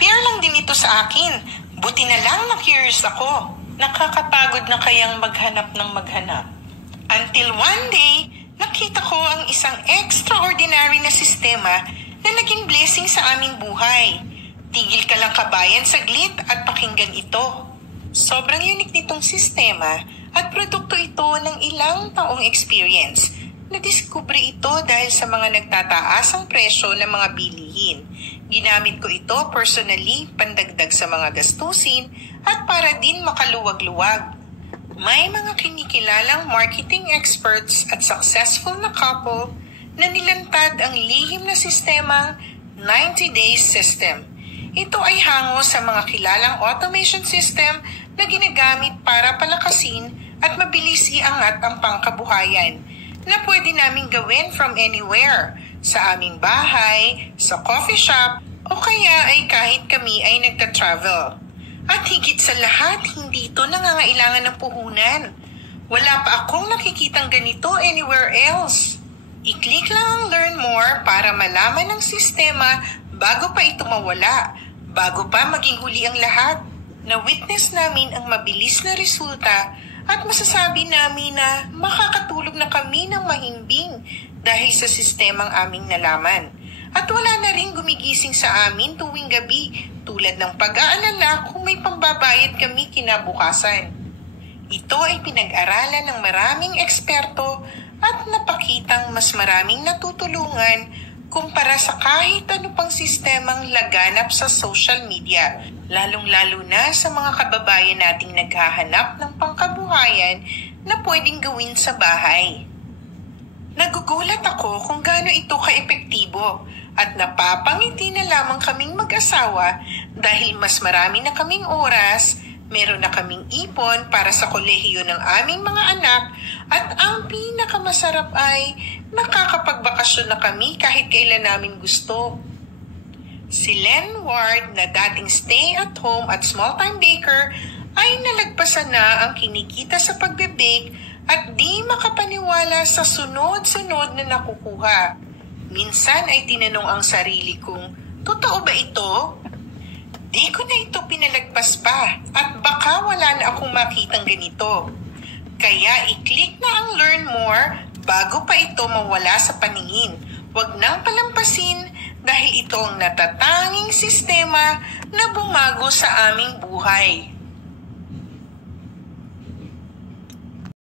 Nag-appear lang din ito sa akin. Buti na lang na-curious ako. Nakakapagod na kayang maghanap ng maghanap. Until one day, nakita ko ang isang extraordinary na sistema na naging blessing sa aming buhay. Tigil ka lang kabayan saglit at pakinggan ito. Sobrang unique nitong sistema at produkto ito ng ilang taong experience. Nadiskubre ito dahil sa mga nagtataas ang presyo ng mga bilihin. Ginamit ko ito personally, pandagdag sa mga gastusin at para din makaluwag-luwag. May mga kinikilalang marketing experts at successful na couple na nilantad ang lihim na sistema 90 Days System. Ito ay hango sa mga kilalang automation system na ginagamit para palakasin at mabilis iangat ang pangkabuhayan na pwede naming gawin from anywhere, sa aming bahay, sa coffee shop, o kaya ay kahit kami ay nagta-travel. At higit sa lahat, hindi ito nangangailangan ng puhunan. Wala pa akong nakikitang ganito anywhere else. I-click lang ang learn more para malaman ang sistema bago pa ito mawala, bago pa maging huli ang lahat. Na-witness namin ang mabilis na resulta at masasabi namin na makakatulog na kami ng mahimbing dahil sa sistemang aming nalaman. At wala na rin gumigising sa amin tuwing gabi tulad ng pag-aalala kung may pambabayad kami kinabukasan. Ito ay pinag-aralan ng maraming eksperto at napakitang mas maraming natutulungan kumpara sa kahit ano pang sistemang laganap sa social media, lalong-lalo na sa mga kababayan nating naghahanap ng pangkabuhayan na pwedeng gawin sa bahay. Nagugulat ako kung gaano ito ka-epektibo at napapangiti na lamang kaming mag-asawa dahil mas marami na kaming oras, meron na kaming ipon para sa kolehiyo ng aming mga anak at ang pinakamasarap ay nakakapagbakasyon na kami kahit kailan namin gusto. Si Len Ward na dating stay-at-home at small-time baker ay nalagpasan na ang kinikita sa pagbe-bake at di makapaniwala sa sunod-sunod na nakukuha. Minsan ay tinanong ang sarili kong, totoo ba ito? Di ko na ito pinalagpas pa at baka wala na akong makitang ganito. Kaya i-click na ang learn more bago pa ito mawala sa paningin. Huwag nang palampasin dahil ito ang natatanging sistema na bumago sa aming buhay.